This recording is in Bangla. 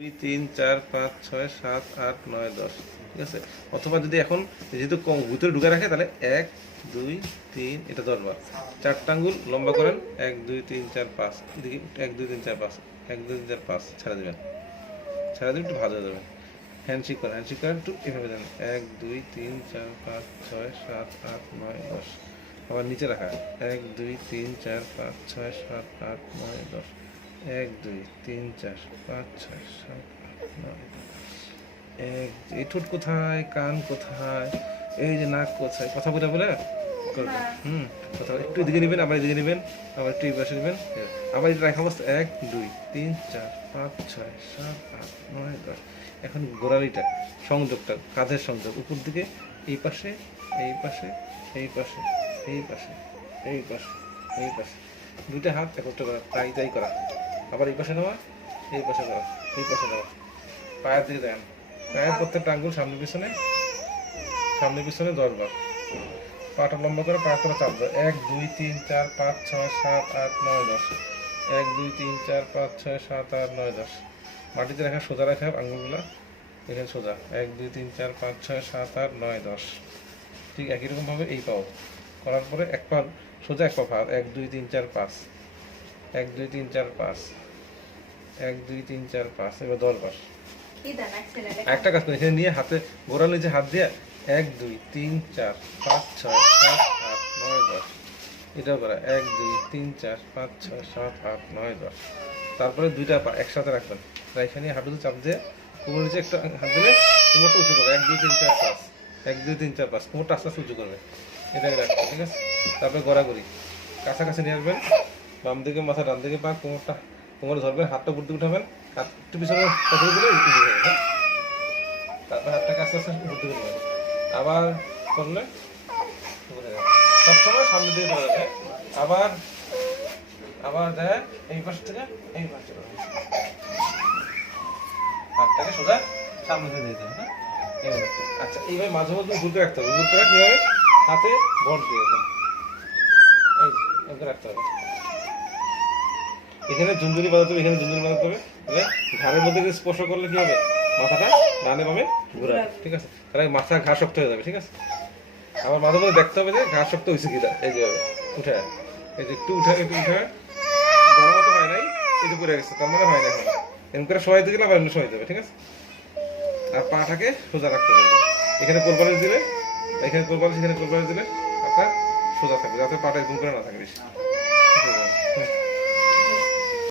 2 3 4 5 6 7 8 9 10 ঠিক আছে। অথবা যদি এখন যেহেতু ভিতরে ঢুকে রাখে তাহলে 1 2 3 এটা 10 বার। 4টা আঙ্গুল লম্বা করেন 1 2 3 4 5 এদিকে 1 2 3 4 5 1 2 3 4 5 ছাড়া দিবেন, ছাড়া দিলে একটু ভাজ হয়ে যাবে। হ্যান্ডশেক করেন একটু এভাবে দেন 1 2 3 4 5 6 7 8 9 10। আবার নিচে রাখা 1 2 3 4 5 6 7 8 9 10 1 2 3 4 5 6 7 8 9 10। এই ঠোঁট কোথায়, কান কোথায়, এই যে নাক কোথায়, কথা বলে বলে করবেন। কথা একটু এদিকে নেবেন, আবার এদিকে নেবেন, আবার একটু এই পাশে নেবেন, আবার এটা রাখা অবস্থা 1 2 3 4 5 6 7 8 9 10। এখন গোড়ালিটা সংযোগটা কাঁধের সংযোগ উপর দিকে এই পাশে এই পাশে এই পাশে এই পাশে এই পাশে এই পাশে দুইটা হাত একত্র করা, তাই করা। আবার এই পাশে নেওয়া, এই পাশে নেওয়া, এই পাশে নেওয়া। পায়ের দিকে দেন, পায়ের প্রত্যেকটা আঙ্গুল সামনে পিছনে 10 বার। পাটা লম্বা করে পা করে চাপ দাও 1 2 3 4 5 6 7 8 9 10। 1 2 3 4 5 6 7 8 9 10। মাটিতে রাখা সোজা রাখা আঙ্গুলগুলো এখানে সোজা 1 2 3 4 5 6 7 8 9 10। ঠিক একই রকম ভাবে এই পাও করার পরে এক পা সোজা, এক পা ভাগ 1 2 3 4 5 1 2 3 4 5 1 2 3 4 5। এবার 10 বার। একটা কাজ করি, এখানে নিয়ে হাতে গোড়ার নিচে হাত দিয়ে 1 2 3 4 5 6 7 8 9 10। এটাও করা 1 2 3 4 5 6 7 8 9 10। তারপরে দুইটা পা একসাথে রাখবেন, এখানে হাঁটুতে চাপ দিয়ে কোমর নিচে একটা হাত দিলে কোমরটা উঁচু করবে 1 2 3 4 5 1 2 3 4 5। কোমরটা আস্তে আস্তে উঁচু করবে, এটাকে রাখবে, ঠিক আছে। তারপরে গড়াগড়ি কাছাকাছি নিয়ে আসবেন, বাম দিকে মাথা ডান দিকে পা, কোমরে ধরবেন, হাতটা উপর দিকে উঠাবেন, হাত একটু পিছনে পাঠিয়ে দিলে উঁচু হয়ে যাবে। তারপর হাতটাকে আস্তে আস্তে উপর দিকে নেবেন, আবার করলে সবসময় সামনে দিয়ে চলে যাবে। আবার দেখ এই পাশ থেকে এই পাশে হাতটাকে সোজা সামনে দিয়ে দিতে হবে। হ্যাঁ, আচ্ছা এইভাবে মাঝে মধ্যে ঘুরতে রাখতে হবে। ঘুরতে রাখতে হবে হাতে ভর দিয়ে এই রাখতে হবে। এখানে ঝুনঝুনি বাজাতে হবে, এখানে ঝুনঝুনি বাজাতে হবে। ঘাড়ের মধ্যে স্পর্শ করলে কি হবে, মাথাটা ডানে বামে ঘোরাবে, ঠিক আছে। তাহলে মাথা ঘা শক্ত হয়ে যাবে, ঠিক আছে। আবার মাঝে মধ্যে দেখতে হবে যে ঘা শক্ত হয়েছে কিনা, এই যে উঠে এই যে একটু উঠে বড় মতো হয় নাই, এই যে পড়ে গেছে, তার মানে হয় না। এখন এমন করে সবাই দিলে আবার এমনি সবাই দেবে, ঠিক আছে। আর পাটাকে সোজা রাখতে হবে, এখানে কোলবালিশ দিলে, এখানে কোলবালিশ, এখানে কোলবালিশ দিলে পাটা সোজা থাকবে, যাতে পাটা এরকম করে না থাকে বেশি।